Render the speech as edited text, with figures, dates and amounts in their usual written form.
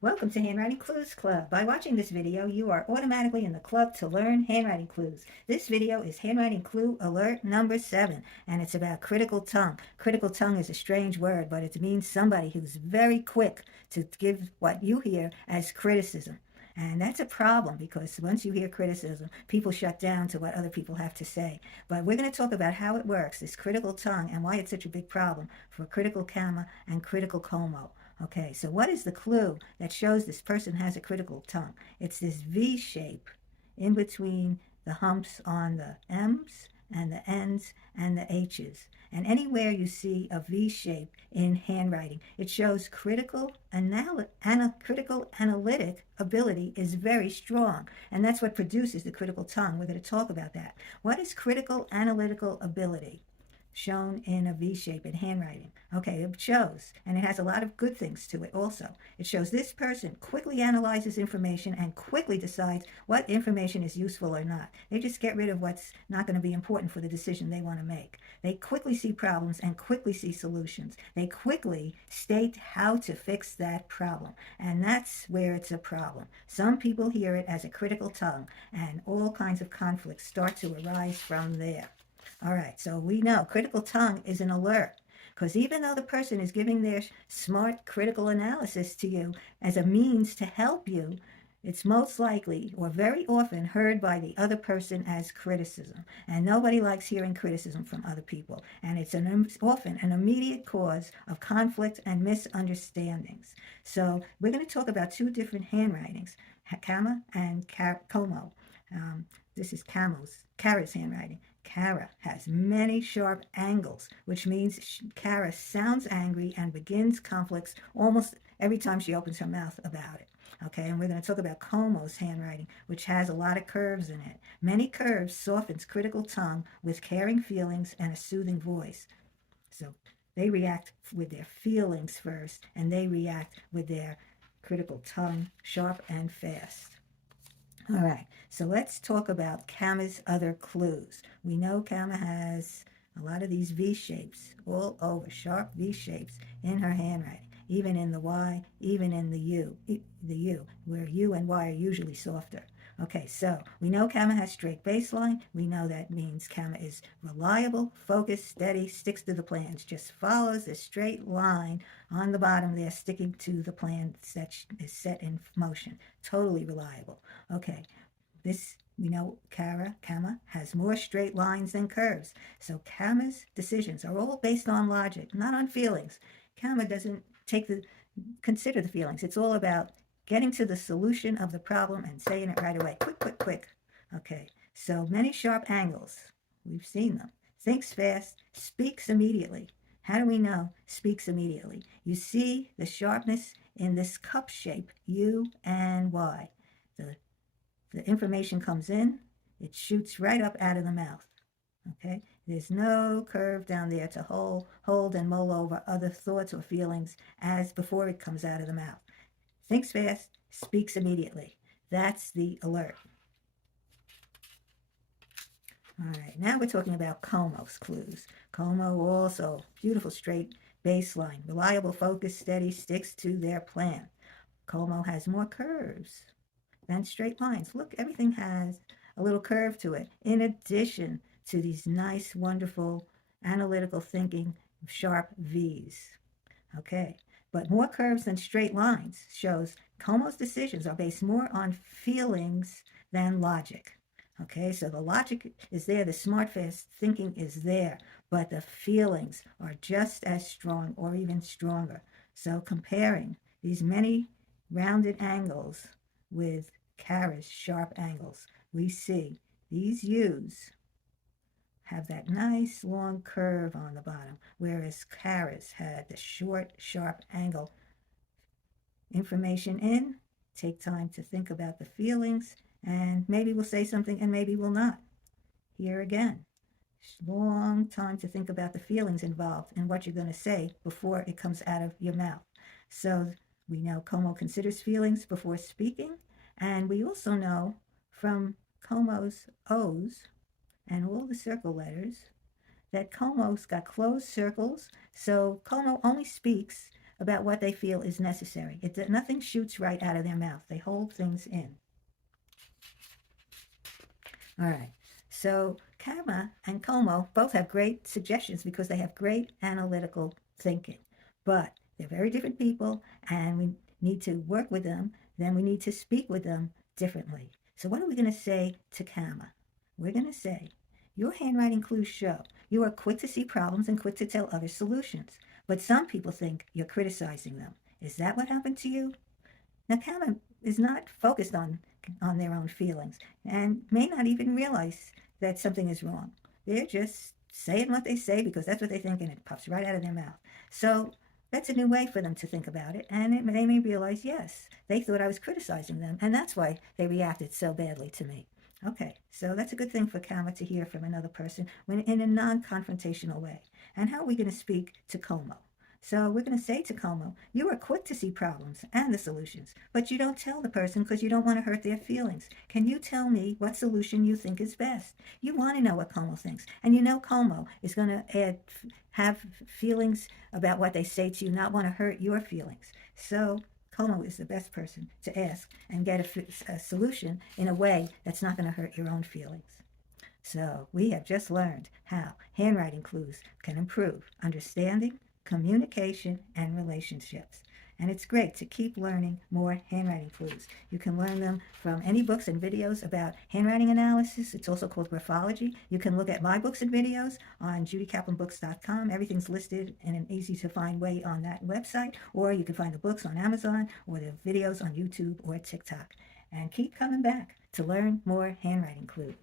Welcome to Handwriting Clues Club. By watching this video, you are automatically in the club to learn handwriting clues. This video is handwriting clue alert number 7, and it's about critical tongue. Critical tongue is a strange word, but it means somebody who's very quick to give what you hear as criticism. And that's a problem because once you hear criticism, people shut down to what other people have to say. But we're going to talk about how it works, this critical tongue, and why it's such a big problem for critical comma and critical como. Okay, so what is the clue that shows this person has a critical tongue? It's this V shape in between the humps on the M's and the N's and the H's. And anywhere you see a V shape in handwriting, it shows critical analytic ability is very strong. And that's what produces the critical tongue. We're going to talk about that. What is critical analytical ability? Shown in a V shape in handwriting. Okay, it shows, and it has a lot of good things to it also. It shows this person quickly analyzes information and quickly decides what information is useful or not. They just get rid of what's not going to be important for the decision they want to make. They quickly see problems and quickly see solutions. They quickly state how to fix that problem, and that's where it's a problem. Some people hear it as a critical tongue, and all kinds of conflicts start to arise from there. All right, so we know critical tongue is an alert because even though the person is giving their smart critical analysis to you as a means to help you, it's most likely or very often heard by the other person as criticism. And nobody likes hearing criticism from other people. And it's often an immediate cause of conflict and misunderstandings. So we're going to talk about two different handwritings, Kama and Como. This is Kara's handwriting. Kara has many sharp angles, which means Kara sounds angry and begins conflicts almost every time she opens her mouth about it. Okay, and we're going to talk about Como's handwriting, which has a lot of curves in it. Many curves softens critical tongue with caring feelings and a soothing voice. So they react with their feelings first, and they react with their critical tongue, sharp and fast. All right, so let's talk about Kama's other clues. We know Kama has a lot of these V shapes all over, sharp V shapes in her handwriting, even in the Y, even in the U, where U and Y are usually softer. Okay, so we know Kama has straight baseline. We know that means Kama is reliable, focused, steady, sticks to the plans, just follows a straight line on the bottom there, sticking to the plan that is set in motion. Totally reliable. Okay, this we know Kama has more straight lines than curves. So Kama's decisions are all based on logic, not on feelings. Kama doesn't consider the feelings. It's all about getting to the solution of the problem and saying it right away. Quick, quick, quick. Okay, so many sharp angles. We've seen them. Thinks fast, speaks immediately. How do we know speaks immediately? You see the sharpness in this cup shape, U and Y. The information comes in, it shoots right up out of the mouth. Okay, there's no curve down there to hold and mull over other thoughts or feelings as before it comes out of the mouth. Thinks fast, speaks immediately. That's the alert. All right, now we're talking about Como's clues. Como also, beautiful straight baseline, reliable, focused, steady, sticks to their plan. Como has more curves than straight lines. Look, everything has a little curve to it, in addition to these nice, wonderful, analytical thinking, sharp V's. Okay, but more curves than straight lines shows Como's decisions are based more on feelings than logic. Okay, so the logic is there, the smart, fast thinking is there, but the feelings are just as strong or even stronger. So comparing these many rounded angles with Kara's sharp angles, we see these U's have that nice long curve on the bottom, whereas Kara's had the short, sharp angle. Information in, take time to think about the feelings, and maybe we'll say something and maybe we'll not. Here again, long time to think about the feelings involved in what you're going to say before it comes out of your mouth. So we know Como considers feelings before speaking, and we also know from Como's O's and all the circle letters that Como's got closed circles, so Como only speaks about what they feel is necessary. Nothing shoots right out of their mouth. They hold things in. All right. So Kama and Como both have great suggestions because they have great analytical thinking. But they're very different people, and we need to work with them. Then we need to speak with them differently. So what are we going to say to Kama? We're going to say, your handwriting clues show you are quick to see problems and quick to tell others solutions. But some people think you're criticizing them. Is that what happened to you? Now, Kama is not focused on their own feelings and may not even realize that something is wrong. They're just saying what they say because that's what they think and it pops right out of their mouth. So that's a new way for them to think about it. And they may realize, yes, they thought I was criticizing them. And that's why they reacted so badly to me. Okay, so that's a good thing for Kama to hear from another person when in a non-confrontational way. And how are we going to speak to Como? So we're going to say to Como, you are quick to see problems and the solutions, but you don't tell the person because you don't want to hurt their feelings. Can you tell me what solution you think is best? You want to know what Como thinks. And you know Como is going to have feelings about what they say to you, not want to hurt your feelings. So Como is the best person to ask and get a solution in a way that's not going to hurt your own feelings. So we have just learned how handwriting clues can improve understanding, communication, and relationships. And it's great to keep learning more handwriting clues. You can learn them from any books and videos about handwriting analysis. It's also called graphology. You can look at my books and videos on judykaplanbooks.com. Everything's listed in an easy-to-find way on that website. Or you can find the books on Amazon or the videos on YouTube or TikTok. And keep coming back to learn more handwriting clues.